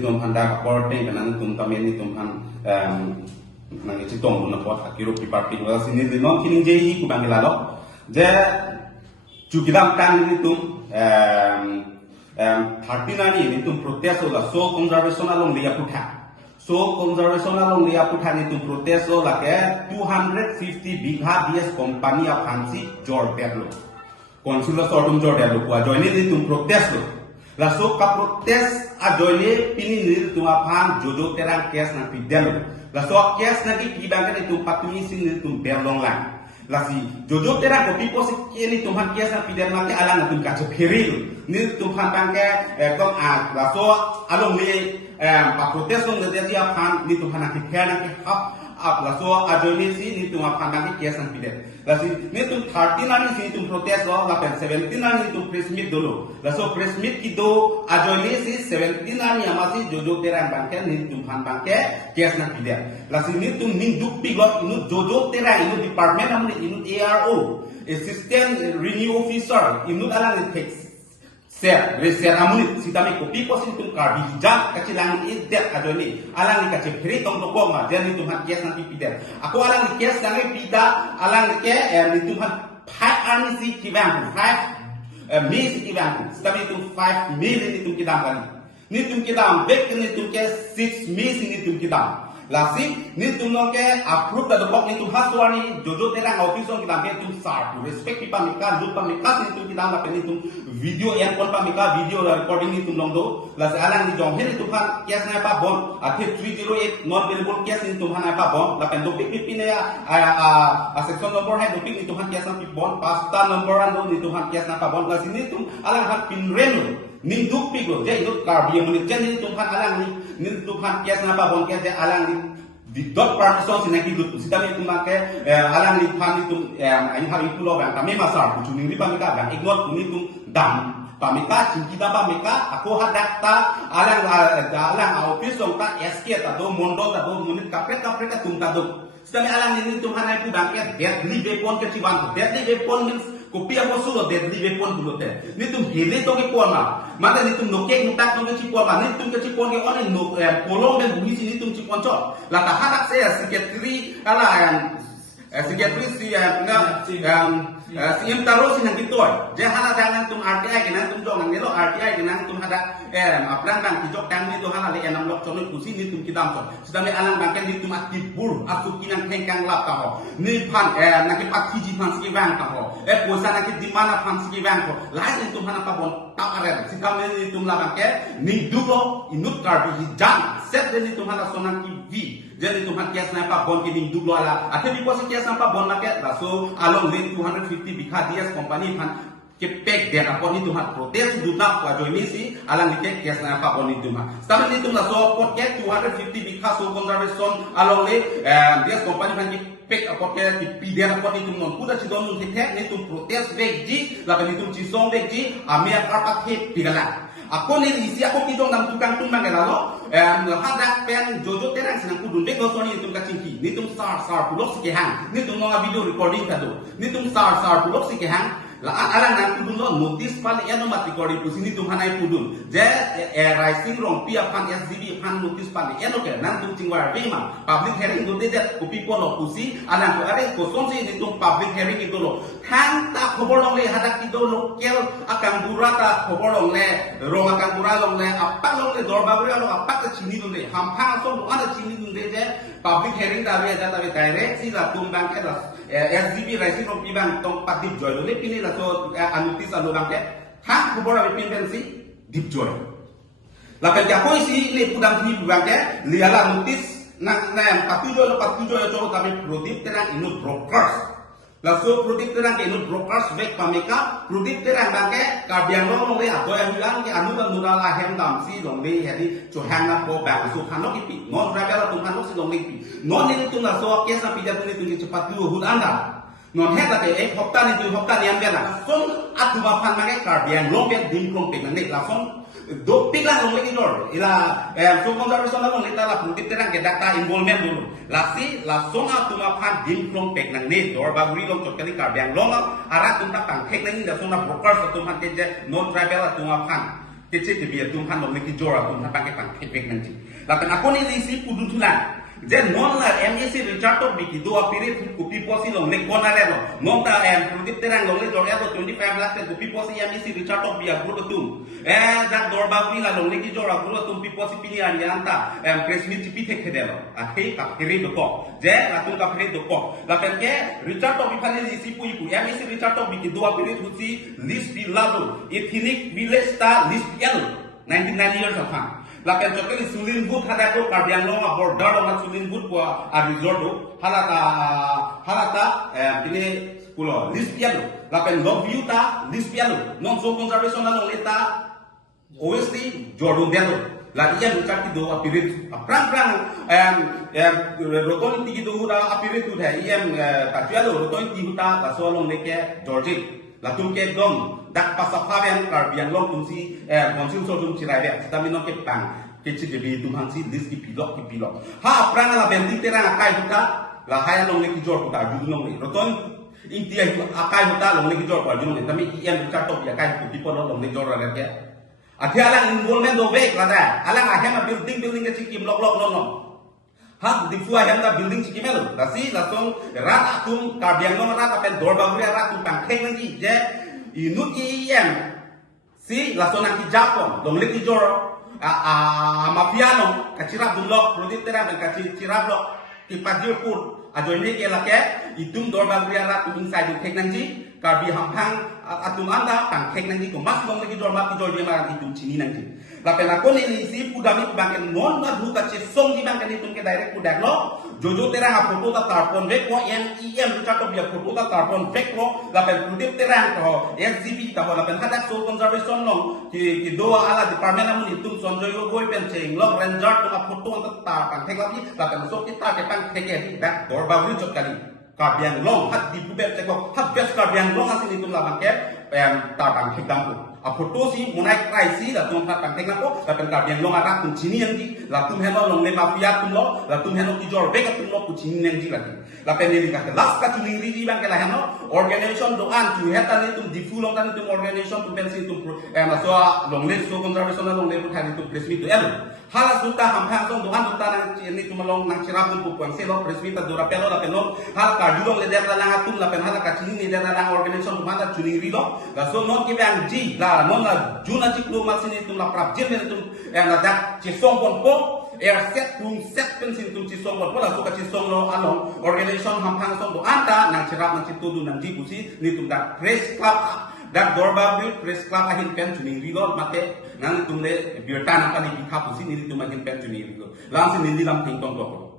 Tum handa korting kanan tum kameni tum han nang ci tong na pot akiro pi parti wala sini di non kini je ku bangila lo je jukidam kan ni tum 39 ni tum protest la so conservation along liya putha so conservation along liya putha ni tum protest la ke 250 bigha ds company of fancy jor perlo consular sortum jor perlo kwa join ni tum protest lo la so ka protest a joine pini nil tum aphan jojo terang kes na pidelo la so kes na ki bangka ni tum patumi sin ni tum berlong lang la si jojo terang ko pipo si keni tum han kes na pidel ma ke ala na tum ka chepheril ni tum han bangka kom a la so along le pa protest long de dia aphan ni tum han ki khana ki hap up la so a joine si ni tum aphan bangka kes na pidel la si ni tum 39 ni si tum protest lo la pen 17 ni tum press meet dolo la so press meet ki do a joine si 17 ni amasi jojo terang bangka ni tum han bangka kes na pidel la si ni tum ning duk pi got inu jojo terang inu department amni inu ARO assistant renew officer inu alang ni text ser reser amuni sitami kopi posin tum karbi hijab kacilang idet adoni alang ni kace free tong toko ma jadi tum han kes nanti pidel aku alang ni kes dangai pida alang ni ke ni tum han 5 ani si kibang 5 mi si kibang sitami tum 5 mil ni tum kidam kali ni tum kidam back ni tum ke 6 mi si ni tum kidam Lasik ni tum nong ke approve the box ni tum haswani jojo terang office ong kidam ke tum sar to respect pipa mika lut pa mika ni tum kidam la ni tum video en kon pa mika video recording ni tum nong do las alang ni jong he ni tum han kes na pa bon athe 308 not available kes ni tum han pa bon la pen do pik ne a section number hai do pik ni tum han kes na pi bon pasta number ando ni tum han kes na pa bon las ni tum alang han pin reno ning duk pi go je idut karbi mun chen ni tum han alang ni tum han kes na pa bon ke je alang ni di dot permission sinaki lut sitami tum make alang ni phan ni tum ai ha ipulo bang kami masar ku chuni ri pamika bang ignore ni tum dam pamika cingki da pamika aku hadakta alang office ong ta SK ta do mondo ta do munit kapret ta tum ta do sitami alang ni tum hanai pu bang ke deadly weapon ke chiwan deadly weapon means kopi apa sulo deadly weapon bulote ni tum hele to ke pon ma mata ni tum noke nutak to ke chipon ma ni tum ke chipon ke one no polong ben bumi ni tum chipon chot la ta hadak saya secretary ala yang secretary si si imtaro si nang kitoy je hala dangan tum RTI ke nang tum jong nang nelo RTI ke nang tum hada aplang bang kijok kang ni to hala le enam lok chonoi kusi ni tum kidam chon sedame alang bang ken ni tum atibur aku kinang hengkang lap ta ho ni phan naki pakhi ji phan ski bang ta ho posa naki dimana phan ski bang ko lai ni tum hana pa bon ta are sikam ni tum la bang ke ni dulo inut karbi hijab set ni tum hana sonan ki vi jadi tum han kes na pa bon ki ni dulo ala athe bi posa kes na pa bon na ke raso along lane 250 bikha ds company phan ke pek dia kapon itu hat protes duta kwa join si alang ni kes na pa bon itu ma stam ni tum la so pot ke 250 bikha so conservation along le ds company phan ki pek apot ke ti pidera pot itu non puda ci don ni ni tum protes vegji la ni tum ci song vegji amia karpat he pigala ako ni isi ako kidong nam tukang tumbang gelalo hadak pen jojo terang sinang kudun de gosoni tum kacingki ni tum sar pulok sike hang ni tum no video recording kado ni tum sar pulok sike hang la alang nang kudun lo notice pali eno mati kori kusini tum hanai kudun je rising rong pia pan SDB pan notice pali eno ke nang tum cingwar bima public hearing do de ko pipo lo kusi alang ko are ko sonsi ni tum public hearing itu lo hang ta khobor long le hadak kido lo kel akang burata khobor long le rong akang buralong le apang long le dorba buri lo apak ke chini dun le hampang so lo ana chini dun de je public hearing ta be ta be direct si la tum bang ke la SDB rising rong pi bang tong patip joy lo le pini la so anutis alo bang ke hang khobor ave pin ben si deep joy la pen ja koi si le pudam thi bang ke liala notice nang patujo yo kami prodip terang inut brokers la so prodip terang ke inut brokers back pameka prodip terang bangke kabiang long le ato yang bilang ke anu dan nurala hem dam si long le jadi cho hang na po bang so khanok ipi non rabela tum khanok si long le ipi non ni tum la so ke sa pija tu ni cepat du hud anda non heta te hopta ni tu hopta ni ambela son atu ba phan mage kabiang long be dim long pe mane la son do pila long lagi dor ila so conservation long lita la putip terang ke data involvement dulu lasi la songa tuma phan dim long pek nang ne dor ba guri long chokali kabiang long ara tum ta pang khek nang da sona brokers tum han te non tribal tuma phan kecil biar Tuhan long lagi jora Tuhan pakai pangkepek nanti. Lapan aku ni isi pudun tulang. Jen non la MSC Richard to biki dua pirit kupi posi long lek kona relo. Non ta produk terang long lek jorya to 25 lakh kupi posi MSC Richard to biar guru tu. Dak dorba pila long lek jora guru tu kupi posi pini ani anta. Presmi tipi tek kedelo. Akhe kapiri doko. Je latung kapiri doko. Lapan ke Richard to bipane isi pu ipu. MSC Richard to biki dua pirit kusi list bilado. Ethnic village ta list yellow. 99 years of time. Lapan cokali sulin good hada ko karbiang long abor daro na sulin good ko a resort do halata ini pulo list pialo lapan love view ta list pialo non so conservation na leta OST jordo delo la iya lucar ki do apirit prang roton ti do ura apirit tu hai iem ta pialo roton ti huta la so long leke george la tum ke dom dak pasapha ben karbiang long tum si konsil so tum chirai be kita minok ke pang kecil jadi Tuhan si list ki pilok ha prang la benti terang akai huta la haya long leki jor huta ju long ni roton intia akai huta long leki jor pa ju long tapi iem lucar to ya kai ku people long leki jor ra ke athia lang involvement do ve kada alang ahema building ke chikim lok no ha difu ayam da building chiki melo dasi lasong rat atum karbiang no rat apen dor bagri rat tum pang kheng ngi je inut iem si lasong nang ki japon dong leki jor mafiano kacirap dulok produk terang dan kacirap lok ki pajur pur ajo ini ke lake itum dor bagri rat tum inside du kheng ngi karbi hampang atum anda pang kheng ngi ko mas dong leki jor ma ki jor dia marang itum chini ngi lapen aku ni si pudami bangken non na buka che song di bangken itu ke direct pudak lo jojo terang a foto ta tarpon vek ko MEM lucha to biar foto ta tarpon vek ko lapen pudip terang ko SGB ta ho lapen hadak so conservation long ki doa ala department amun itu sonjoy go boy pen cheng lo ranger to a foto ta ta pang thek lagi lapen so kita ke pang thek ke dak dor bagri chot kali karbiang long hat di pubet ceko hat bes karbiang long asin itu la bangke ta pang thek dampu a foto si munai krai si la tum pang thek na ko lapen karbiang long ara tum chini yang di la tum helo long le mafia tum lo la tum helo ki jor be ka tum lo ku chini yang di lagi lapen ni ka las ka chini ri bang ke la heno organization do an tu heta ni tum difu long kan tum organization tum pensi tum ma so long le so conservation long le pu thani tum presmi tu el hala suka hampang song do an tum tanang ni tum long nang chirap tum pu pang se lo presmi ta dora pelo lapen long hal ka julong le der la nang tum lapen hala ka chini ni der la nang organization tum hata chuni ri lo la so non ki bang ji la non la juna chiklu masini tum la prap jem tum la dak chi song pon ko set tum set pensin tum chi song pon ko la so ka chi song lo along organization hampang song do anta nang chirap nang chitu du nang ji kusi ni tum dak press club dak dorba build press club ahin pen chuni ri lo mate nang tum le birtan apa ni bikha kusi ni tum ahin pen chuni ri lo langsung ni lam ting tong ko